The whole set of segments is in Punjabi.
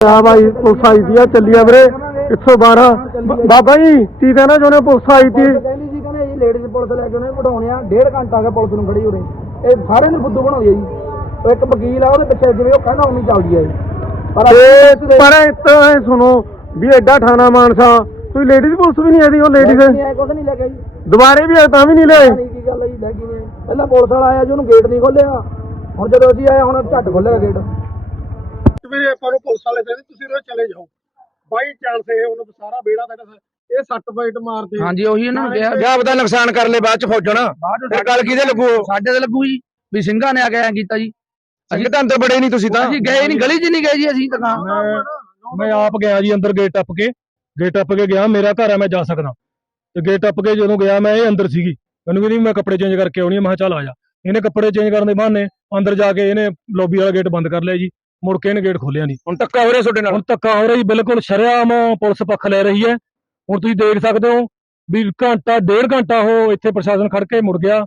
ਆ ਭਾਈ ਪੁਲਿਸ ਆਈ ਦੀ ਆ ਚੱਲੀ ਆ ਵੀਰੇ। 112 ਬ- ਬਾਬਾ ਜੀ ਕੀ ਕਹਿਣਾ ਚਾਹੁੰਦੇ ਪੁਲਿਸ ਆਈ ਦੀ ਕਹਿੰਦੀ ਸੀ ਕਹਿੰਦੇ ਜੀ ਲੇਡੀਜ਼ ਪੁਲਿਸ ਲੈ ਕੇ ਉਹਨੇ ਬਿਠਾਉਣੇ ਆ। ਡੇਢ ਘੰਟਾ ਹੋ ਗਿਆ ਪੁਲਿਸ ਨੂੰ ਖੜੀ ਉਰੇ। ਇਹ ਸਾਰੇ ਨੂੰ ਫੁੱਦੂ ਬਣਾਉਂਦੀ ਆ ਜੀ। ਉਹ ਇੱਕ ਵਕੀਲ ਆ ਉਹਦੇ ਪਿੱਛੇ ਜਿਵੇਂ ਉਹ ਕਹਿੰਦਾ ਉਵੇਂ ਚੱਲਦੀ ਆ ਜੀ ਪਰ ਤੇ ਪਰ ਇੱਥੇ ਇਹ ਸੁਣੋ ਵੀ ਐਡਾ ਠਾਣਾ ਮਾਨਸਾ ਕੋਈ ਲੇਡੀਜ਼ ਪੁਲਿਸ ਵੀ ਨਹੀਂ ਆਦੀ ਉਹ ਲੇਡੀਜ਼ ਕੁਝ ਨਹੀਂ ਜੀ ਦੁਬਾਰੇ ਵੀ ਆਏ ਤਾਂ ਵੀ ਨਹੀਂ ਲਏ ਨਹੀਂ ਕੀ ਗੱਲ ਆ ਜੀ ਲੈ ਕੇ ਨਹੀਂ ਆਏ। ਪਹਿਲਾਂ ਪੁਲਿਸ ਵਾਲਾ ਆਇਆ ਜੀ ਉਹਨੂੰ ਗੇਟ ਨਹੀਂ ਖੋਲਿਆ ਹੁਣ ਜਦੋਂ ਅਸੀਂ ਆਏ ਹੁਣ ਝੱਟ ਖੋਲਿਆ ਗੇਟ ਵੀਰੇ ਆਪਾਂ ਨੂੰ ਪੁਲਿਸ ਵਾਲੇ ਕਹਿੰਦੇ ਤੁਸੀਂ ਰੋ ਚਲੇ ਜਾਓ। ਬਾਈ ਚਾਂਸ ਇਹ ਉਹਨੂੰ ਸਾਰਾ ਬੇੜਾ ਦਾ ਇਹ ਸੱਟ ਫਾਈਟ ਮਾਰਦੇ ਹਾਂਜੀ ਉਹੀ ਇਹਨਾਂ ਨੂੰ ਕਿਹਾ ਜਾਂ ਆਪਦਾ ਨੁਕਸਾਨ ਕਰ ਲੈ ਬਾਅਦ ਚ ਫੌਜਣ ਫਿਰ ਗੱਲ ਕਿਹਦੇ ਲੱਗੂ ਸਾਡੇ ਤੇ ਲੱਗੂ ਜੀ। ਵੀ ਸਿੰਘਾਂ ਨੇ ਆ ਕੇ ਐਂ ਕੀਤਾ ਜੀ। ਅਸੀਂ ਤਾਂ ਅੰਦਰ ਬੜੇ ਨਹੀਂ ਤੁਸੀਂ ਤਾਂ। ਅਸੀਂ ਗਏ ਨਹੀਂ ਗਲੀ 'ਚ ਨਹੀਂ ਗਏ ਜੀ ਅਸੀਂ ਤਾਂ ਮੈਂ ਆਪ ਗਿਆ ਜੀ ਅੰਦਰ ਗੇਟ ਟੱਪ ਕੇ। ਗੇਟ ਟੱਪ ਕੇ ਗਿਆ ਮੇਰਾ ਘਰ ਆ ਮੈਂ ਜਾ ਸਕਦਾ। ਤੇ ਗੇਟ ਟੱਪ ਕੇ ਜਦੋਂ ਗਿਆ ਮੈਂ ਇਹ ਅੰਦਰ ਸੀਗੀ। ਮੈਨੂੰ ਕਹਿੰਦੀ ਮੈਂ ਕੱਪੜੇ ਚੇਂਜ ਕਰਕੇ ਆਉਣੀ ਆ। ਮੈਂ ਕਿਹਾ ਚੱਲ ਆ ਜਾ। ਇਹਨੇ ਕੱਪੜੇ ਚੇਂਜ ਕਰਨ ਦੇ ਬਹਾਨੇ ਅੰਦਰ ਜਾ ਕੇ ਇਹਨੇ ਲੌਬੀ ਵਾਲਾ ਗੇਟ ਬੰਦ ਕਰ ਲਿਆ ਜੀ। ਮੁੜ ਕੇ ਇਹਨੇ ਗੇਟ ਖੋਲਿਆ ਨਹੀਂ ਹੁਣ ਧੱਕਾ ਹੋ ਰਿਹਾ ਤੁਹਾਡੇ ਨਾਲ? ਹੁਣ ਧੱਕਾ ਹੋ ਰਿਹਾ ਜੀ ਬਿਲਕੁਲ ਸ਼ਰੇਆਮ ਪੁਲਿਸ ਪੱਖ ਲੈ ਰਹੀ ਹੈ। ਹੁਣ ਤੁਸੀਂ ਦੇਖ ਸਕਦੇ ਹੋ ਵੀ ਘੰਟਾ ਡੇਢ ਘੰਟਾ ਉਹ ਇੱਥੇ ਪ੍ਰਸ਼ਾਸਨ ਖੜ ਕੇ ਮੁੜ ਗਿਆ।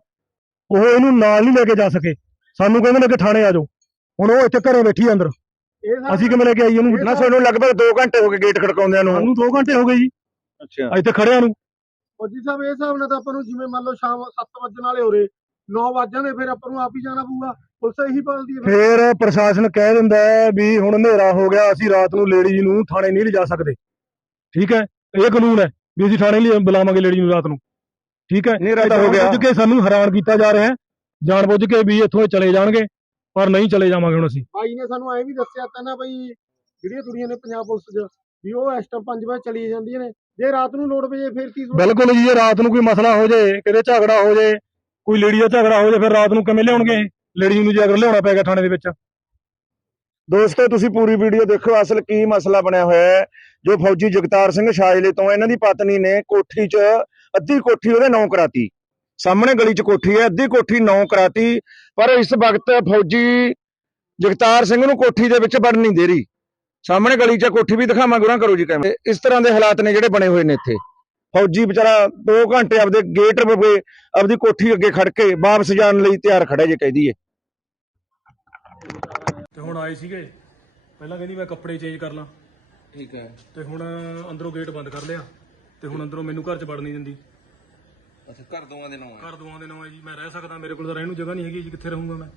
ਉਹ ਇਹਨੂੰ ਨਾਲ ਨਹੀਂ ਲੈ ਕੇ ਜਾ ਸਕੇ। ਸਾਨੂੰ ਕਹਿੰਦੇ ਨੇ ਕਿ ਥਾਣੇ ਆ ਜਾਓ। ਹੁਣ ਉਹ ਇੱਥੇ ਘਰੇ ਬੈਠੀ ਅੰਦਰ। ਅਸੀਂ ਕਿਵੇਂ ਲੈ ਕੇ ਆਈਏ ਉਹਨੂੰ? ਨਾ ਤੁਹਾਨੂੰ ਲਗਭਗ 2 ਘੰਟੇ ਹੋ ਗਏ ਗੇਟ ਖੜਕਾਉਂਦਿਆਂ ਨੂੰ। ਸਾਨੂੰ 2 ਘੰਟੇ ਹੋ ਗਏ ਜੀ। ਅੱਛਾ। ਇੱਥੇ ਖੜਿਆਂ ਨੂੰ। ਫੌਜੀ ਸਾਹਿਬ ਇਹ ਹਿਸਾਬ ਨਾਲ ਤਾਂ ਆਪਾਂ ਨੂੰ ਜਿਵੇਂ ਮੰਨ ਲਓ ਸ਼ਾਮ 7 ਵਜੇ ਵਾਲੇ ਹੋਰੇ 9 ਵਜੇ ਦੇ ਫਿਰ ਆਪਾਂ ਨੂੰ ਆਪ ਹੀ ਜਾਣਾ ਪਊਗਾ। ਪੁਲਿਸ ਇਹੀ ਪਾਲਦੀ ਹੈ ਫੇਰ? ਪ੍ਰਸ਼ਾਸਨ ਕਹਿ ਦਿੰਦਾ ਹੈ ਵੀ ਹੁਣ ਹਨੇਰਾ ਹੋ ਗਿਆ ਅਸੀਂ ਰਾਤ ਨੂੰ ਲੇਡੀ ਨੂੰ ਥਾਣੇ ਨਹੀਂ ਲਿਜਾ ਸਕਦੇ। ਠੀਕ ਹੈ? ਇਹ ਕਾਨੂੰਨ ਹੈ ਵੀ ਅਸੀਂ ਥਾਣੇ ਲਈ ਬੁਲਾਵਾਂਗੇ ਲੇਡੀ ਨੂੰ ਰਾਤ ਨੂੰ। ਠੀਕ ਹੈ? ਹਨੇਰਾ ਤਾਂ ਹੋ ਗਿਆ। ਜਾਣ ਕੇ ਸਾਨੂੰ ਹੈਰਾਨ ਕੀਤਾ ਜਾ ਰਿਹਾ ਹੈ। ਜਾਣ ਬੁੱਝ ਕੇ ਵੀ ਇੱਥੋਂ ਇਹ ਚਲੇ ਜਾਣਗੇ ਪਰ ਨਹੀਂ ਚਲੇ ਜਾਵਾਂਗੇ ਹੁਣ ਅਸੀਂ। ਬਾਈ ਨੇ ਸਾਨੂੰ ਐ ਵੀ ਦੱਸਿਆ ਤਾਂ ਨਾ ਬਈ ਜਿਹੜੀਆਂ ਕੁੜੀਆਂ ਨੇ ਪੰਜਾਬ ਪੁਲਿਸ 'ਚ ਵੀ ਉਹ ਇਸ ਟਾਈਮ 5 ਵਜੇ ਚਲੀ ਜਾਂਦੀਆਂ ਨੇ। ਜੇ ਰਾਤ ਨੂੰ ਲੋੜ ਪਏ ਫਿਰ ਕੀ ਸੋਚ- ਬਿਲਕੁਲ ਜੀ ਜੇ ਰਾਤ ਨੂੰ ਕੋਈ ਮਸਲਾ ਹੋ ਜਾਏ ਕਿਤੇ ਝਗੜਾ ਹੋ ਜਾਏ ਕੋਈ ਲੇਡੀ ਦਾ ਝਗੜਾ ਹੋ ਜਾਏ ਫਿਰ ਰਾਤ ਨੂੰ ਕਿਵੇਂ ਲਿਆਉਣਗੇ ਲੇਡੀ ਨੂੰ ਜੇ ਅਗਰ ਲਿਆਉਣਾ ਪਏਗਾ ਥਾਣੇ ਦੇ ਵਿੱਚ। ਦੋਸਤੋ, ਤੁਸੀਂ ਪੂਰੀ ਵੀਡੀਓ ਦੇਖੋ, ਅਸਲ ਕੀ ਮਸਲਾ ਬਣਿਆ ਹੋਇਆ ਹੈ। ਜੋ ਫੌਜੀ ਜਗਤਾਰ ਸਿੰਘ ਸ਼ਾਜਲੇ ਤੋਂ ਇਹਨਾਂ ਦੀ ਪਤਨੀ ਨੇ ਕੋਠੀ 'ਚ ਅੱਧੀ ਕੋਠੀ ਉਹਦੇ ਨਾਂ ਕਰਾਤੀ। ਸਾਹਮਣੇ ਗਲੀ 'ਚ ਕੋਠੀ ਹੈ, ਅੱਧੀ ਕੋਠੀ ਨਾਂ ਕਰਾਤੀ, ਪਰ ਇਸ ਵਕਤ ਫੌਜੀ ਜਗਤਾਰ ਸਿੰਘ ਨੂੰ ਕੋਠੀ ਦੇ ਵਿੱਚ ਵੜਨ ਨਹੀਂ ਦੇ ਰਹੀ। ਸਾਹਮਣੇ ਗਲੀ 'ਚ ਕੋਠੀ ਵੀ ਦਿਖਾਵਾਂ, ਗੁਰਾਂ ਕਰੋ ਜੀ ਕੈਮਰੇ। ਇਸ ਤਰ੍ਹਾਂ ਦੇ ਹਾਲਾਤ ਨੇ ਜਿਹੜੇ ਬਣੇ ਹੋਏ ਨੇ ਇੱਥੇ। ਫੌਜੀ ਵਿਚਾਰਾ 2 ਘੰਟੇ ਆਪਦੇ ਗੇਟ ਆਪਦੀ ਕੋਠੀ ਅੱਗੇ ਖੜ ਕੇ ਵਾਪਸ ਜਾਣ ਲਈ ਤਿਆਰ ਖੜਾ ਜੇ ਕਹਿ ਦਈਏ। ਤੇ ਹੁਣ ਆਏ ਸੀਗੇ। ਪਹਿਲਾਂ ਕਹਿੰਦੀ ਮੈਂ ਕੱਪੜੇ ਚੇਂਜ ਕਰ ਲਾਂ। ਠੀਕ ਹੈ। ਤੇ ਹੁਣ ਅੰਦਰੋਂ ਗੇਟ ਬੰਦ ਕਰ ਲਿਆ। ਤੇ ਹੁਣ ਅੰਦਰੋਂ ਮੈਨੂੰ ਘਰ 'ਚ ਵੜ ਨਹੀਂ ਦਿੰਦੀ। ਅੱਛਾ ਘਰ ਦੋਵਾਂ ਦੇ ਨਾਂ ਹੈ। ਘਰ ਦੁਆਵਾਂ ਦੇ ਨਾਮ ਹੈ ਜੀ। ਮੈਂ ਰਹਿ ਸਕਦਾ ਮੇਰੇ ਕੋਲ ਤਾਂ ਰਹਿਣ ਨੂੰ ਜਗ੍ਹਾ ਨਹੀਂ ਹੈਗੀ ਜੀ। ਕਿੱਥੇ ਰਹੂੰਗਾ ਮੈਂ?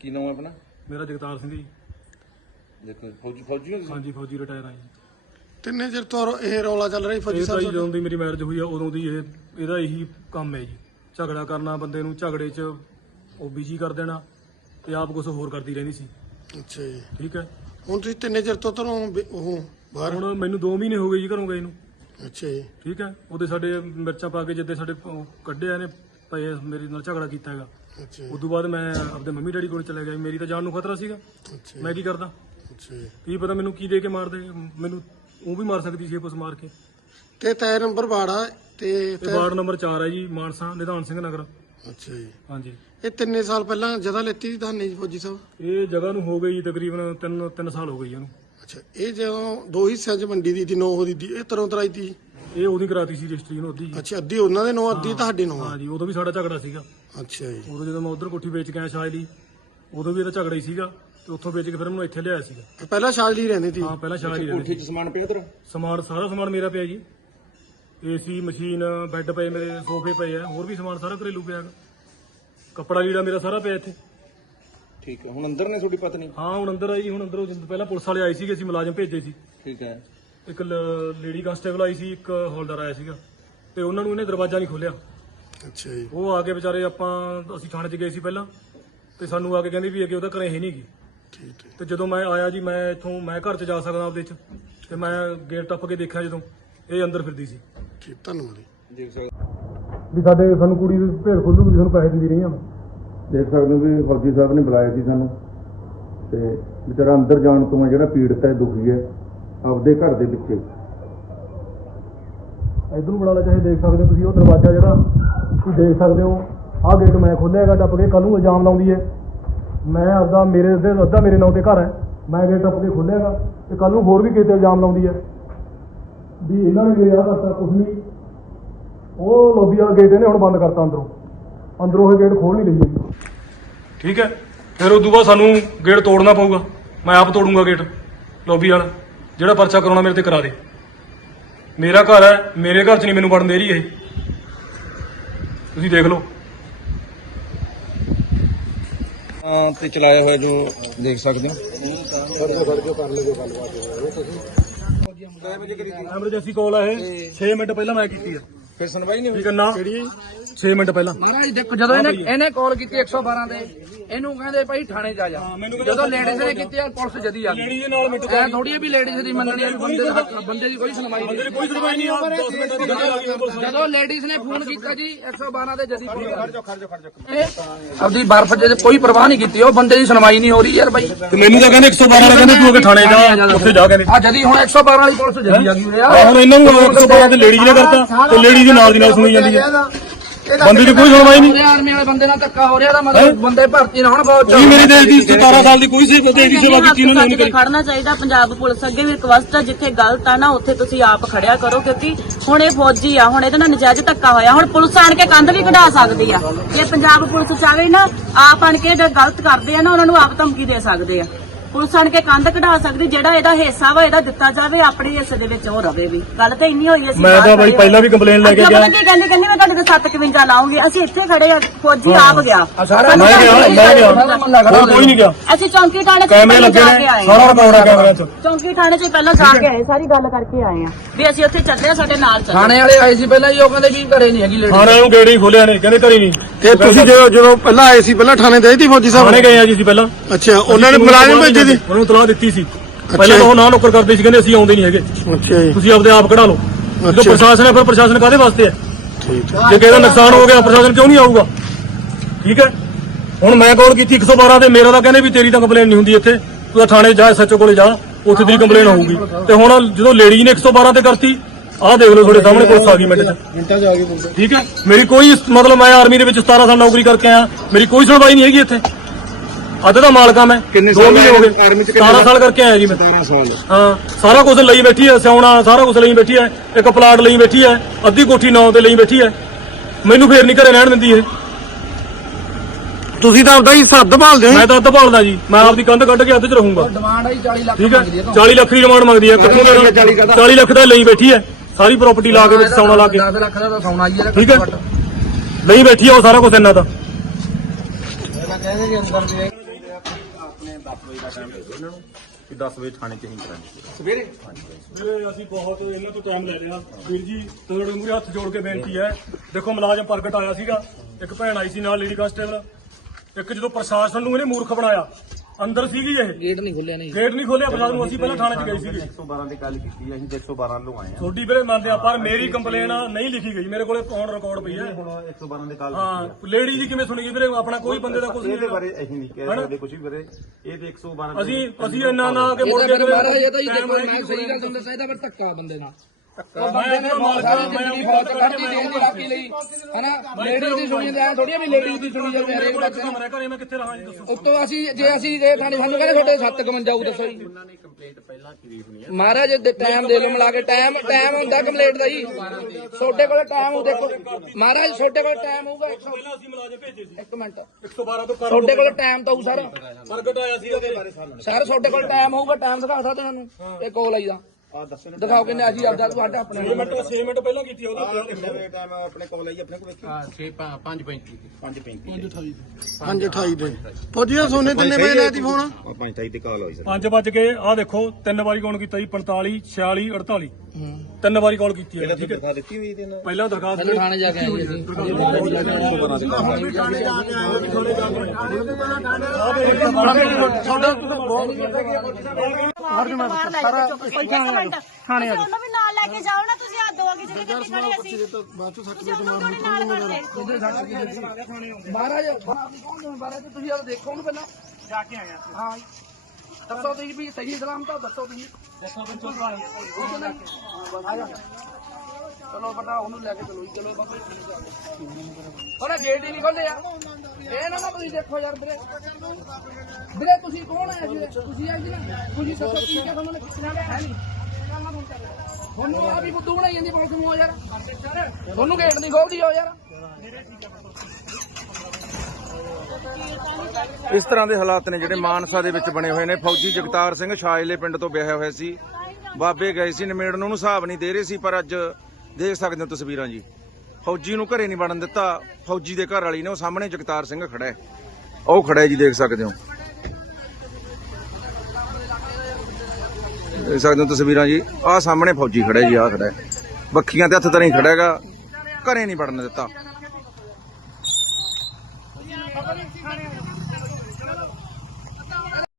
ਕੀ ਨਾਮ ਹੈ ਆਪਣਾ? ਮੇਰਾ ਜਗਤਾਰ ਸਿੰਘ ਜੀ। ਦੇਖੋ ਫੌਜੀ ਫੌਜੀ ਹੋ ਹਾਂਜੀ ਫੌਜੀ ਰਿਟਾਇਰ ਆ ਜੀ। ਕਿੰਨੇ ਚਿਰ ਤੋਂ ਇਹ ਰੌਲਾ ਚੱਲ ਰਿਹਾ ਫੌਜੀ ਇਹ ਤਾਂ ਜੀ ਜਦੋਂ ਦੀ ਮੇਰੀ ਮੈਰਿਜ ਹੋਈ ਆ ਉਦੋਂ ਦੀ ਇਹ ਇਹਦਾ ਇਹੀ ਕੰਮ ਹੈ ਜੀ। ਝਗੜਾ ਕਰਨਾ ਬੰਦੇ ਨੂੰ ਝਗੜੇ 'ਚ ਉਹ ਬਿਜ਼ੀ ਕਰ ਦੇਣਾ। ਤੇ ਆਪ ਕੁਝ ਹੋਰ ਕਰਦੀ ਰਹਿੰਦੀ ਸੀ। ਅੱਛਾ ਜੀ। ਠੀਕ ਹੈ। ਹੁਣ ਤੁਸੀਂ ਤਿੰਨੇ ਚਿਰ ਤੋਂ ਤਰੋਂ ਉਹ ਬਾਹਰ ਹੁਣ ਮੈਨੂੰ 2 ਮਹੀਨੇ ਹੋ ਗਏ ਜੀ ਘਰੋਂ ਗਏ ਨੂੰ। ਅੱਛਾ ਜੀ। ਠੀਕ ਹੈ। ਉਹਦੇ ਸਾਡੇ ਮਿਰਚਾਂ ਪਾ ਕੇ ਜਿੱਦੇ ਸਾਡੇ ਉਹ ਕੱਢਿਆ ਨੇ ਪਏ ਮੇਰੇ ਨਾਲ ਝਗੜਾ ਕੀਤਾ ਹੈਗਾ। ਅੱਛਾ ਉਸ ਤੋਂ ਬਾਅਦ ਮੈਂ ਆਪਦੇ ਮੰਮੀ ਡੈਡੀ ਕੋਲ ਚਲੇ ਗਿਆ। ਮੇਰੀ ਤਾਂ ਜਾਨ ਨੂੰ ਖਤਰਾ ਸੀਗਾ। ਅੱਛਾ ਮੈਂ ਕੀ ਕਰਦਾ? ਅੱਛਾ ਕੀ ਪਤਾ ਮੈਨੂੰ ਕੀ ਦੇ ਕੇ ਮਾਰਦੇ? ਮੈਨੂੰ ਉਹ ਵੀ ਮਾਰ ਸਕਦੀ ਸੀ ਕੁਛ ਮਾਰ ਕੇ। ਤੇ ਤੈ ਨੰਬਰ ਬਾੜਾ ਤੇ ਤੇ ਵਾਰਡ ਨੰਬਰ 4 ਹੈ ਜੀ ਮਾਨਸਾ ਨਿਧਾਨ ਸਿੰਘ ਨਗਰ। ਅੱਛਾ ਜੀ। ਹਾਂਜੀ। ਇਹ ਤਿੰਨੇ ਸਾਲ ਪਹਿਲਾਂ ਜਗ੍ਹਾ ਲੈਤੀ ਸੀ ਤੁਹਾਨੂੰ ਜੀ ਫੌਜੀ ਸਾਹਿਬ? ਇਹ ਜਗ੍ਹਾ ਨੂੰ ਹੋ ਗਈ ਤਕਰੀਬਨ 3 3 ਸਾਲ ਹੋ ਗਏ ਜੀ ਇਹਨੂੰ। ਅੱਛਾ ਇਹ ਜਦੋਂ ਦੋ ਹਿੱਸਿਆਂ 'ਚ ਵੰਡੀ ਦੀ ਸੀ ਨੌ ਦੀ ਦੀ ਇਹ ਤਰ੍ਹਾਂ ਤਰਾਈ ਦੀ ਇਹ ਉਹਦੀ ਕਰਾਤੀ ਸੀ ਰਜਿਸਟਰੀ ਨੂੰ ਅੱਧੀ ਜੀ। ਅੱਛਾ ਅੱਧੀ ਉਹਨਾਂ ਦੇ ਨੌ ਅੱਧੀ ਤੁਹਾਡੇ ਨੌ ਹਾਂਜੀ ਉਦੋਂ ਵੀ ਸਾਡਾ ਝਗੜਾ ਸੀਗਾ। ਅੱਛਾ ਜੀ। ਉਦੋਂ ਜਦੋਂ ਮੈਂ ਉਧਰ ਕੋਠੀ ਵੇਚ ਕੇ ਆਇਆ ਸ਼ਾਇਦ ਹੀ ਉਦੋਂ ਵੀ ਇਹਦਾ ਝਗੜਾ ਹੀ ਸੀਗਾ ਤੇ ਉੱਥੋਂ ਵੇਚ ਕੇ ਫਿਰ ਮੈਨੂੰ ਇੱਥੇ ਲਿਆਇਆ ਸੀਗਾ। ਪਹਿਲਾਂ ਸ਼ਾਲਜੀ ਰਹਿੰਦੇ ਸੀ? ਹਾਂ ਪਹਿਲਾਂ ਸ਼ਾਇਦ ਹੀ ਰਹਿੰਦੇ ਸੀ। ਕੋਠੀ 'ਚ ਸਮਾਨ ਪਿਆ ਤੇਰਾ ਸਮਾਨ ਸਾਰਾ ਸਮਾਨ ਮੇਰਾ ਪਿਆ ਜੀ। ਏਸੀ ਮਸ਼ੀਨ ਬੈੱਡ ਪਏ ਮੇਰੇ ਸੋਫੇ ਪਏ ਆ ਹੋਰ ਵੀ ਸਮਾਨ ਸਾਰਾ ਘਰੇਲੂ ਪਿਆ ਹੈਗਾ। ਕੱਪੜਾ ਲੀੜਾ ਮੇਰਾ ਸਾਰਾ ਪਿਆ ਇੱਥੇ। ਠੀਕ ਹੈ ਹੁਣ ਅੰਦਰ ਨੇ ਤੁਹਾਡੀ ਪਤਨੀ? ਹਾਂ ਹੁਣ ਅੰਦਰ ਆਈ ਹੁਣ ਅੰਦਰੋਂ ਜਦੋਂ ਪਹਿਲਾਂ ਪੁਲਿਸ ਵਾਲੇ ਆਏ ਸੀਗੇ ਅਸੀਂ ਮੁਲਾਜ਼ਮ ਭੇਜੇ ਸੀ। ਠੀਕ ਹੈ। ਇੱਕ ਲੇਡੀ ਕਾਂਸਟੇਬਲ ਆਈ ਸੀ ਇੱਕ ਹੌਲਦਾਰ ਆਇਆ ਸੀਗਾ। ਤੇ ਉਹਨਾਂ ਨੂੰ ਇਹਨੇ ਦਰਵਾਜ਼ਾ ਨਹੀਂ ਖੋਲਿਆ ਅੱਛਾ ਜੀ। ਉਹ ਆ ਕੇ ਵਿਚਾਰੇ ਆਪਾਂ ਅਸੀਂ ਥਾਣੇ 'ਚ ਗਏ ਸੀ ਪਹਿਲਾਂ। ਤੇ ਸਾਨੂੰ ਆ ਕੇ ਕਹਿੰਦੇ ਵੀ ਅੱਗੇ ਉਹਦਾ ਘਰੇ ਹੈ ਨਹੀਂਗੀ ਠੀਕ ਹੈ। ਤੇ ਜਦੋਂ ਮੈਂ ਆਇਆ ਜੀ ਮੈਂ ਇੱਥੋਂ ਮੈਂ ਘਰ 'ਚ ਜਾ ਸਕਦਾ ਆਪਦੇ 'ਚ। ਤੇ ਮੈਂ ਗੇਟ ਟੱਪ ਕੇ ਦੇਖਿਆ ਜਦੋਂ ਇਹ ਅੰਦਰ ਫਿਰਦੀ ਸੀ। ਠੀਕ ਧੰਨਵਾਦ ਜੀ। ਦੇਖ ਸਕਦੇ ਵੀ ਸਾਡੇ ਸਾਨੂੰ ਕੁੜੀ ਦੀ ਭੇਡ ਖੋਲੂਗੀ ਸਾਨੂੰ ਪੈਸੇ ਦਿੰਦੀ ਰਹੀਆਂ ਦੇਖ ਸਕਦੇ ਹੋ ਵੀ ਫੌਜੀ ਸਾਹਿਬ ਨੇ ਬੁਲਾਇਆ ਸੀ ਸਾਨੂੰ। ਤੇ ਵਿਚਾਰਾ ਅੰਦਰ ਜਾਣ ਤੋਂ ਹੈ ਜਿਹੜਾ ਪੀੜਤ ਹੈ ਦੁਖੀ ਹੈ ਆਪਦੇ ਘਰ ਦੇ ਵਿੱਚ ਇਧਰ ਨੂੰ ਬਣਾ ਲੈ ਚਾਹੇ ਦੇਖ ਸਕਦੇ ਹੋ ਤੁਸੀਂ ਉਹ ਦਰਵਾਜ਼ਾ ਜਿਹੜਾ ਤੁਸੀਂ ਦੇਖ ਸਕਦੇ ਹੋ ਆਹ ਗੇਟ ਮੈਂ ਖੋਲ੍ਹਿਆ ਹੈਗਾ ਟੱਪ ਕੇ ਕੱਲ ਨੂੰ ਇਲਜ਼ਾਮ ਲਾਉਂਦੀ ਹੈ। ਮੈਂ ਆਪਦਾ ਮੇਰੇ ਅੱਧੇ ਅੱਧਾ ਮੇਰੇ ਨਾਂ ਤੇ ਘਰ ਹੈ। ਮੈਂ ਗੇਟ ਟੱਪ ਕੇ ਖੋਲ੍ਹਿਆ ਹੈਗਾ ਤੇ ਕੱਲ ਨੂੰ ਹੋਰ ਵੀ ਕਿਤੇ ਇਲਜ਼ਾਮ ਲਾਉਂਦੀ ਹੈ। ਵੀ ਇਹਨਾਂ ਨੇ ਮੇਰੇ ਆ ਕਰਤਾ ਕੁਝ ਨਹੀਂ ਉਹ ਲੋਬੀ ਵਾਲਾ ਗੇਟ ਇਹਨੇ ਹੁਣ ਬੰਦ ਕਰਤਾ ਅੰਦਰੋਂ। ਅੰਦਰੋਂ ਇਹ ਗੇਟ ਖੋਲ ਨਹੀਂ ਹੈਗੀ ਠੀਕ ਹੈ ਫਿਰ ਤੋਂ ਬਾਅਦ ਸਾਨੂੰ ਗੇਟ ਤੋੜਨਾ ਪਊਗਾ। ਮੈਂ ਆਪ ਤੋੜੂੰਗਾ ਗੇਟ ਲੋਬੀ ਵਾਲਾ। ਜਿਹੜਾ ਪਰਚਾ ਕਰਾਉਣਾ ਮੇਰੇ ਤੇ ਕਰਾ ਦੇ। ਮੇਰਾ ਘਰ ਹੈ ਮੇਰੇ ਘਰ 'ਚ ਨਹੀਂ ਮੈਨੂੰ ਵੜਨ ਦੇ ਰਹੀ ਇਹ। ਤੁਸੀਂ ਦੇਖ ਲਓ। ਤੇ ਚਲਾਇਆ ਹੋਇਆ ਜੋ ਦੇਖ ਸਕਦੇ ਹੋ। ਐਮਰਜੈਂਸੀ ਕਾਲ ਹੈ ਇਹ। 6 ਮਿੰਟ ਪਹਿਲਾਂ ਮੈਂ ਕੀਤੀ ਹੈ ਫਿਰ ਸੁਣਵਾਈ ਨਹੀਂ ਠੀਕ ਹੈ ਨਾ। 6 ਮਿੰਟ ਪਹਿਲਾਂ। ਮਹਾਰਾਜ ਦੇਖੋ ਜਦੋਂ ਇਹਨੇ ਇਹਨੇ ਕਾਲ ਕੀਤੀ 112 ਤੇ। ਇਹਨੂੰ ਕਹਿੰਦੇ ਭਾਈ ਥਾਣੇ ਜਾ ਜਾ। ਜਦੋਂ ਲੇਡੀਜ਼ ਨੇ ਕੀਤੀ ਆ ਪੁਲਿਸ ਜਦੀ ਆ ਗਈ। ਲੇਡੀ ਦੇ ਨਾਲ ਮਿੰਟ ਐ ਥੋੜੀ ਵੀ ਲੇਡੀਜ਼ ਦੀ ਮੰਨਣੀ ਆ ਬੰਦੇ ਦਾ ਹੱਕ ਬੰਦੇ ਦੀ ਕੋਈ ਸੁਣਵਾਈ ਨਹੀਂ। ਕੋਈ ਸੁਣਵਾਈ ਨਹੀਂ ਆ। 10 ਮਿੰਟ ਦੀ ਗੱਲ ਆ ਗਈ ਪੁਲਿਸ ਜਦੋਂ ਲੇਡੀਜ਼ ਨੇ ਫੋਨ ਕੀਤਾ ਜੀ 112 ਤੇ ਜਦੀ ਫੋਨ ਕਰ। ਆਪਦੀ ਬਰਫ ਜੇ ਕੋਈ ਪਰਵਾਹ ਨਹੀਂ ਕੀਤੀ ਉਹ ਬੰਦੇ ਦੀ ਸੁਣਵਾਈ ਨਹੀਂ ਹੋ ਰਹੀ ਯਾਰ ਬਾਈ। ਤੇ ਮੈਨੂੰ ਤਾਂ ਕਹਿੰਦੇ 112 ਵਾਲੇ ਕਹਿੰਦੇ ਤੂੰ ਅੱਗੇ ਥਾਣੇ ਜਾ ਉੱਥੇ ਜਾ ਕਹਿੰਦੇ। ਆ ਜਦੀ ਹੁਣ 112 ਵਾਲੀ ਪੁਲਿਸ ਜਦੀ ਆ ਗਈ ਆ ਹੁਣ ਇਹਨਾਂ ਨੂੰ 112 ਤੇ ਲੇਡੀ ਨੇ ਕਰਤਾ ਤੇ ਲੇਡੀ ਦੀ ਨਾਲ ਦੀ ਨਾਲ ਸੁਣੀ ਜਾਂਦੀ ਹੈ। ਬੰਦੇ ਦੀ ਕੋਈ ਸੁਣਵਾਈ ਨਹੀਂ। ਆਰਮੀ ਵਾਲੇ ਬੰਦੇ ਨਾਲ ਧੱਕਾ ਹੋ ਰਿਹਾ ਦਾ ਮਤਲਬ ਬੰਦੇ ਭਰਤੀ ਨਾ ਹੋਣ ਬਹੁਤ ਕੀ ਮੇਰੀ ਦੇਸ਼ ਦੀ 17 ਸਾਲ ਦੀ ਕੋਈ ਸੀ ਬੰਦੇ ਦੀ ਸੇਵਾ ਕੀਤੀ ਉਹਨਾਂ ਨੇ ਨਹੀਂ ਕਰੀ। ਖੜਨਾ ਚਾਹੀਦਾ ਪੰਜਾਬ ਪੁਲਿਸ ਅੱਗੇ ਵੀ ਰਿਕਵੈਸਟ ਹੈ ਜਿੱਥੇ ਗਲਤ ਆ ਨਾ ਉੱਥੇ ਤੁਸੀਂ ਆਪ ਖੜਿਆ ਕਰੋ ਕਿਉਂਕਿ ਹੁਣ ਇਹ ਫੌਜੀ ਆ ਹੁਣ ਇਹਦੇ ਨਾਲ ਨਜਾਇਜ਼ ਧੱਕਾ ਹੋਇਆ। ਹੁਣ ਪੁਲਿਸ ਆਣ ਕੇ ਕੰਧ ਵੀ ਕਢਾ ਸਕਦੀ ਆ। ਜੇ ਪੰਜਾਬ ਪੁਲਿਸ ਚਾਹੇ ਨਾ ਆਪ ਆਣ ਕੇ ਜੇ ਗਲਤ ਕਰਦੇ ਆ ਨਾ ਉਹਨਾਂ ਨੂੰ ਆਪ ਧਮਕੀ ਦੇ ਸਕਦੇ ਆ। ਪੁਲਿਸ ਆਣ ਕੇ ਕੰਧ ਕਢਾ ਸਕਦੀ ਜਿਹੜਾ ਇਹਦਾ ਹਿੱਸਾ ਵਾ ਇਹਦਾ ਦਿੱਤਾ ਜਾਵੇ ਆਪਣੇ ਹਿੱਸੇ ਦੇ ਵਿੱਚ ਉਹ ਰਵੇ ਵੀ। ਗੱਲ ਤਾਂ ਇੰਨੀ ਹੋਈ ਅਸੀਂ ਮੈਂ ਤਾਂ ਬਾਈ ਪਹਿਲਾਂ ਵੀ ਕੰਪਲੇਨ ਲੈ ਕੇ ਅੱਗੇ ਗਿਆ। ਕੀ ਕਹਿੰਦੇ ਕਹਿੰਦੇ ਮੈਂ ਤੁਹਾਡੇ ਤੇ 751 ਲਾਉਂਗੀ। ਅਸੀਂ ਇੱਥੇ ਖੜੇ ਆ ਫੌਜੀ ਆਪ ਗਿਆ। ਸਾਰਾ ਮੈਂ ਗਿਆ ਮੈਂ ਗਿਆ। ਕੋਈ ਨਹੀਂ ਗਿਆ। ਅਸੀਂ ਚੌਂਕੀ ਥਾਣੇ ਚ ਕੈਮਰੇ ਪਹਿਲਾਂ ਲੱਗੇ ਜਾ ਨੇ ਕੇ ਆਏ ਸਾਰਾ ਰਿਕਾਰਡ ਕੈਮਰਿਆਂ 'ਚ। ਚੌਂਕੀ ਥਾਣੇ 'ਚ ਪਹਿਲਾਂ ਜਾ ਕੇ ਆਏ ਸਾਰੀ ਗੱਲ ਕਰਕੇ ਆਏ ਆ ਵੀ ਅਸੀਂ ਉੱਥੇ ਚੱਲੇ ਆ ਸਾਡੇ ਨਾਲ ਚੱਲੇ ਥਾਣੇ ਵਾਲੇ ਆਏ ਸੀ ਪਹਿਲਾਂ ਜੀ ਉਹ ਕਹਿੰਦੇ ਵੀ ਘਰੇ ਨਹੀਂ ਹੈਗੀ ਲੇਡੀ ਥਾਣੇ ਨੂੰ ਗੇੜੇ ਖੋਲਿਆ ਨੇ ਕਹਿੰਦੇ ਘਰੀ ਨਹੀਂ। ਤੇ ਤੁਸੀਂ ਜਦੋਂ ਜਦੋਂ ਪਹਿਲਾਂ ਆਏ ਸੀ ਪਹਿਲਾਂ ਥਾਣੇ ਦੇ ਸੀ ਫੌਜੀ ਥਾਣੇ ਗਏ ਆ ਜੀ ਅਸੀਂ ਪਹਿਲਾਂ। ਅੱਛਾ ਉਹਨਾਂ ਨੇ ਮੁਲਾਜ਼ਮ ਭੇਜੇ ਸੀ? ਉਹਨਾਂ ਨੂੰ ਤਲਾਹ ਦਿੱਤੀ ਸੀ। ਪਹਿਲਾਂ ਤਾਂ ਉਹ ਨਾ ਨੌਕਰ ਕਰਦੇ ਸੀ ਕਹਿੰਦੇ ਅਸੀਂ ਆਉਂਦੇ ਨਹੀਂ ਹੈਗੇ। ਅੱਛਾ ਜੀ। ਤੁਸੀਂ ਆਪਦੇ ਆਪ ਕਢਾ ਲਓ। ਅੱਛਾ। ਪ੍ਰਸ਼ਾਸਨ ਹੈ ਫਿਰ ਪ੍ਰਸ਼ਾਸਨ ਕਾਦੇ ਵਾਸਤੇ ਹੈ? ਠੀਕ ਜੇ ਕਿਸੇ ਦਾ ਨੁਕਸਾਨ ਹੋ ਗਿਆ ਪ੍ਰਸ਼ਾਸਨ ਕਿਉਂ ਨਹੀਂ ਆਊਗਾ? ਠੀਕ ਹੈ? ਹੁਣ ਮੈਂ ਕਾਲ ਕੀਤੀ 112 ਤੇ ਮੇਰਾ ਤਾਂ ਕਹਿੰਦੇ ਵੀ ਤੇਰੀ ਤਾਂ ਕੰਪਲੇਨ ਨਹੀਂ ਹੁੰਦੀ ਇੱਥੇ। ਤੂੰ ਤਾਂ ਥਾਣੇ ਜਾ ਸੱਚੋ ਕੋਲੇ ਜਾ ਉੱਥੇ ਤੇਰੀ ਕੰਪਲੇਨ ਹੋਊਗੀ। ਤੇ ਹੁਣ ਜਦੋਂ ਲੇਡੀ ਨੇ 112 ਤੇ ਕਰਤੀ ਆਹ ਦੇਖ ਲਓ ਤੁਹਾਡੇ ਸਾਹਮਣੇ ਪੁਲਿਸ ਆ ਗਈ ਮਿੰਟ 'ਚ। ਮਿੰਟਾਂ ਚ ਆ ਗਏ ਬੰਦੇ ਠੀਕ ਹੈ? ਮੇਰੀ ਕੋਈ ਇਸ- ਮਤਲਬ ਮੈਂ ਆਰਮੀ ਦੇ ਵਿੱਚ 17 ਸਾਲ ਨੌਕਰੀ ਕਰਕੇ ਆਇਆ। ਮੇਰੀ ਕੋਈ ਸੁਣਵਾਈ ਨਹੀਂ ਹੈਗੀ ਇੱਥੇ। ਅੱਧ ਦਾ ਮਾਲਕਾਂ ਮੈਂ। ਕਿੰਨੇ ਦੋ ਸਾਲ ਮਹੀਨੇ ਹੋ ਆਰਮੀ ਗਏ ਚ ਕਿੰਨੇ 17 ਸਾਲ? ਕਰਕੇ ਆਇਆ ਜੀ ਮੈਂ। 17 ਸਾਲ। ਹਾਂ ਸਾਰਾ ਕੁਝ ਲਈ ਬੈਠੀ ਹੈ ਸਿਆਉਣਾ ਸਾਰਾ ਕੁਝ ਲਈ ਬੈਠੀ ਹੈ ਇੱਕ ਪਲਾਟ ਲਈ ਬੈਠੀ ਹੈ ਅੱਧੀ ਕੋਠੀ ਨੌ ਤੇ ਲਈ ਬੈਠੀ ਹੈ। ਮੈਨੂੰ ਫੇਰ ਨਹੀਂ ਘਰੇ ਰਹਿਣ ਦਿੰਦੀ ਇਹ। ਤੁਸੀਂ ਤਾਂ ਆਪਦਾ ਹੀ ਸੱਦ ਭਾਲਦੇ ਹੋ। ਮੈਂ ਤਾਂ ਅੱਧ ਭਾਲਦਾ ਜੀ। ਮੈਂ ਆਪਦੀ ਕੰਧ ਕੱਢ ਕੇ ਅੱਧ 'ਚ ਰਹੂੰਗਾ। ਡਿਮਾਂਡ ਆਈ 40 ਲੱਖ ਠੀਕ ਹੈ? ਮੰਗਦੀ ਹੈ ਤੋਂ 40 ਲੱਖ ਦੀ ਡਿਮਾਂਡ ਮੰਗਦੀ ਹੈ। ਕਿੱਥੋਂ ਦੇਣਾ 40 ਲੱਖ ਦਾ ਲਈ ਬੈਠੀ ਹੈ। ਸਾਰੀ ਪ੍ਰਾਪਰਟੀ ਲਾ ਕੇ ਵਿੱਚ ਸੌਣਾ ਲਾ ਕੇ। 10 ਲੱਖ ਦਾ ਤਾਂ ਸੌਣਾ ਆਈ ਹੈ ਠੀਕ ਹੈ। ਲਈ ਬੈਠੀ ਹੈ ਉਹ ਸਾਰਾ ਕੁਝ ਇਹਨਾਂ ਦਾ। ਵੀਰੇ ਅਸੀਂ ਬਹੁਤ ਇਹਨਾਂ ਤੋਂ ਟਾਈਮ ਲੈ ਲਿਆ ਵੀਰ ਜੀ ਤੁਹਾਡੇ ਮੂਹਰੇ ਹੱਥ ਜੋੜ ਕੇ ਬੇਨਤੀ ਹੈ। ਦੇਖੋ ਮੁਲਾਜ਼ਮ ਪ੍ਰਗਟ ਆਇਆ ਸੀਗਾ। ਇੱਕ ਭੈਣ ਆਈ ਸੀ ਨਾਲ ਲੇਡੀ ਕਾਂਸਟੇਬਲ ਇੱਕ ਜਦੋਂ ਪ੍ਰਸ਼ਾਸਨ ਨੂੰ ਇਹਨੇ ਮੂਰਖ ਬਣਾਇਆ। ਅੰਦਰ ਸੀਗੀ ਇਹ। ਗੇਟ ਨਹੀਂ ਖੁੱਲਿਆ ਨਹੀਂ। ਗੇਟ ਨਹੀਂ ਖੋਲਿਆ ਪ੍ਰਸ਼ਾਸਨ ਨੂੰ ਅਸੀਂ ਪਹਿਲਾਂ ਥਾਣੇ 'ਚ ਗਏ ਸੀਗੇ। 112 ਦੀ ਗੱਲ ਕੀਤੀ ਅਸੀਂ 112 ਵੱਲੋਂ ਆਏ ਤੁਹਾਡੀ ਵੀਰੇ ਮੰਨਦੇ ਆ ਪਰ ਮੇਰੀ ਕੰਪਲੇਨ ਨਹੀਂ ਲਿਖੀ ਗਈ ਮੇਰੇ ਕੋਲੇ ਔਨ ਰਿਕਾਰਡ ਪਈ ਹੈ। ਹੁਣ 112 ਦੇ ਕਾਲ ਹਾਂ ਲੇਡੀ ਦੀ ਕਿਵੇਂ ਸੁਣੀ ਗਈ ਵੀਰੇ? ਆਪਣਾ ਕੋਈ ਬੰਦੇ ਦਾ ਕੁਝ ਨਹੀਂ ਇਹਦੇ। ਬਾਰੇ ਅਸੀਂ ਨਹੀਂ ਕਹਿ ਸਕਦੇ ਕੁਝ ਵੀ ਵੀਰੇ। ਇਹ ਤੇ 112 ਅਸੀਂ ਅਸੀਂ ਇੰਨਾ ਨਾ ਕਿ ਮੁੜ ਕੇ ਫਿਰ ਮਹਾਰਾਜ ਇਹ ਤਾਂ ਜੀ ਟਾਈਮ ਦੇਖੋ ਨਹੀਂ ਮੈਂ ਸਹੀ ਗੱਲ ਤੁਹਾਨੂੰ ਦੱਸਾਂ ਇਹਦਾ ਫਿਰ ਧੱਕਾ ਬੰਦੇ ਨਾਲ। ਉਹ ਬੰਦੇ ਨੇ ਤਾਂ ਬਹੁਤ ਸਾਰੀ ਮੈਂ ਜ਼ਿੰਦਗੀ ਉਹ ਫੌਜ ਕਰਦੀ ਦੇਣ ਦੀ ਰਾਖੀ ਲਈ। ਹਨਾ? ਲੇਡੀਜ਼ ਦੀ ਸੁਣੀ ਜਾਂਦੇ ਥੋੜੀ ਵੀ ਲੇਡੀਜ਼ ਦੀ ਸੁਣੀ ਜਾਂਦੇ ਹਰੇਕ ਬੱਚੇ ਨੂੰ ਕਮਰਾ ਘਰੇ ਮੈਂ ਕਿੱਥੇ ਰਹਾਂ ਜੀ ਦੱਸੋ। ਉੱਤੋਂ ਅਸੀਂ ਜੇ ਅਸੀਂ ਇਹ ਥਾਣੇ ਸਾਨੂੰ ਕਹਿੰਦੇ ਤੁਹਾਡੇ 751 ਆਊ ਦੱਸੋ ਜੀ। ਉਹਨਾਂ ਨੇ ਕੰਪਲੇਂਟ ਪਹਿਲਾਂ ਕੀਤੀ ਹੋਣੀ ਹੈ ਮਹਾਰਾਜ ਦੇ ਟਾਈਮ ਦੇ ਲਓ ਮਿਲਾ ਕੇ ਟਾਈਮ ਟਾਈਮ ਹੁੰਦਾ ਕੰਪਲੇਂਟ ਦਾ ਜੀ। ਤੁਹਾਡੇ ਕੋਲ ਟਾਈਮ ਹੋ ਦੇਖੋ। ਮਹਾਰਾਜ ਤੁਹਾਡੇ ਕੋਲ ਟਾਈਮ ਹੋਊਗਾ ਇੱਕ ਸੌ- ਪਹਿਲਾਂ ਅਸੀਂ ਮੁਲਾਜ਼ਮ ਭੇਜੇ ਸੀ। ਇੱਕ ਮਿੰਟ। 112 ਤੋਂ ਕਰ ਤੁਹਾਡੇ ਕੋਲ ਟਾਈਮ ਤਾਂ ਹੋਊ ਸਾਰਾ। ਪ੍ਰਗਟ ਆਇਆ ਸੀ ਉਹਦੇ। ਬਾਰੇ ਸਰ ਤੁਹਾਡੇ ਕੋਲ ਟਾਈਮ ਹੋਊਗਾ ਟਾਈਮ ਦਿਖਾ ਸਕਦਾ ਤੁਹਾਨੂੰ ਇਹ ਕੋਲ ਦਿਖਾਓ ਕਿੰਨੇ ਅਸੀਂ ਆਪਦਾ ਤੁਹਾਡਾ ਆਪਣੇ 6 ਮਿੰਟ 6 ਮਿੰਟ ਪਹਿਲਾਂ ਕੀਤੀ ਉਹਦਾ ਟਾਈਮ ਆਪਣੇ ਕੋਲ ਆਈ ਆਪਣੇ ਕੋਲ ਵੇਖੀ। 6 5 35 5 35 5 28 ਦੇ। ਫੌਜੀ ਦਾ। ਸੋਨੇ ਕਿੰਨੇ ਵਜੇ ਸੀ ਫੋਨ 5 28 ਦੀ ਕਾਲ ਹੋਈ ਸਰ। 5 ਵੱਜ ਕੇ ਦੇਖੋ ਤਿੰਨ ਵਾਰੀ ਕਾਲ ਕੀਤਾ ਜੀ 45 46 48 ਤਿੰਨ ਵਾਰੀ ਕਾਲ ਕੀਤੀ ਹੈ ਠੀਕ ਹੈ? ਦਿਖਾ ਦਿੱਤੀ ਹੋਈ ਤੇ ਪਹਿਲਾਂ ਦਰਖਾਸਤ ਥਾਣੇ ਜਾ ਕੇ ਆਏ ਅਸੀਂ ਬਾਹਰ ਲੈ ਜਾਓ ਚੁੱਪ ਇੱਕ ਮਿੰਟ। ਥਾਣੇ ਆ ਉਹਨੂੰ ਵੀ ਨਾਲ ਲੈ ਕੇ ਜਾਓ ਨਾ ਤੁਸੀਂ ਆ ਦੋ ਕਿਸੇ ਦੇ ਕਿੱਥੇ ਖੜੇ ਅਸੀਂ। ਬਾਅਦ ਚ ਤੁਸੀਂ ਉਹਨੂੰ ਥੋੜੀ ਨਾਲ ਕਰਦੇ ਮਹਾਰਾਜ ਕੌਣ ਨੇ ਮਹਾਰਾਜ ਤੁਸੀਂ ਆ ਦੇਖੋ ਉਹਨੂੰ ਪਹਿਲਾਂ। ਜਾ ਕੇ ਆਇਆ ਹਾਂ ਜੀ। ਦੱਸੋ ਤੁਸੀਂ ਵੀ ਸਹੀ ਸਲਾਮ ਤਾਂ ਦੱਸੋ ਤੁਸੀਂ। ਦੱਸੋ ਦੱਸੋ ਆਇਆ ਚਲੋ ਬਟਾ ਉਹਨੂੰ ਲੈ ਕੇ ਚਲੋ ਜੀ, ਚਲੋ ਬਾਬਾ ਜੀ। ਉਹਨੇ ਗੇਟ ਹੀ ਨਹੀਂ ਖੋਲਿਆ ਇਹ ਨਾ ਨਾ ਤੁਸੀਂ ਦੇਖੋ ਯਾਰ ਵੀਰੇ। ਵੀਰੇ ਤੁਸੀਂ ਕੌਣ ਆਏ ਜੀ ਤੁਸੀਂ ਆਏ ਜੀ ਨਾ ਤੁਸੀਂ ਦੱਸੋ ਕੀ ਕਿ ਤੁਹਾਨੂੰ ਕਿੱਥੇ ਹੈ ਨਹੀਂ। ਤੁਹਾਨੂੰ ਆ ਵੀ ਬੁੱਧੂ ਬਣਾਈ ਜਾਂਦੀ ਪੁਲਿਸ ਨੂੰ ਯਾਰ। ਤੁਹਾਨੂੰ ਗੇਟ ਨਹੀਂ ਖੋਲਦੀ ਹੋ ਯਾਰ। ਇਸ ਤਰ੍ਹਾਂ ਦੇ ਹਾਲਾਤ ਨੇ ਜਿਹੜੇ ਮਾਨਸਾ ਦੇ ਵਿੱਚ ਬਣੇ ਹੋਏ ਨੇ। ਫੌਜੀ ਜਗਤਾਰ ਸਿੰਘ ਸ਼ਾਇਲੇ ਪਿੰਡ ਤੋਂ ਵਿਆਹਿਆ ਹੋਇਆ ਸੀ। ਬਾਬੇ ਗਏ ਸੀ ਨਿਮੇੜਨ ਨੂੰ ਹਿਸਾਬ ਨਹੀਂ ਦੇ ਰਹੇ ਸੀ ਪਰ ਅੱਜ ਦੇਖ ਸਕਦੇ ਹੋ ਤਸਵੀਰਾਂ ਜੀ। ਫੌਜੀ ਨੂੰ ਘਰੇ ਨਹੀਂ ਵੜਨ ਦਿੱਤਾ। ਫੌਜੀ ਦੇ ਘਰ ਵਾਲੀ ਨੇ ਉਹ ਸਾਹਮਣੇ ਜਗਤਾਰ ਸਿੰਘ ਖੜਾ ਹੈ। ਉਹ ਖੜਾ ਹੈ ਜੀ, ਦੇਖ ਸਕਦੇ ਹੋ। ਦੇਖ ਸਕਦੇ ਹੋ ਤਸਵੀਰਾਂ ਜੀ। ਆਹ ਸਾਹਮਣੇ ਫੌਜੀ ਖੜਾ ਹੈ ਜੀ, ਆਹ ਖੜਾ ਹੈ। ਬੱਖੀਆਂ ਤੇ ਹੱਥ ਤਾਂ ਨਹੀਂ ਖੜਾ ਹੈਗਾ। ਘਰੇ ਨਹੀਂ ਵੜਨ ਦਿੱਤਾ।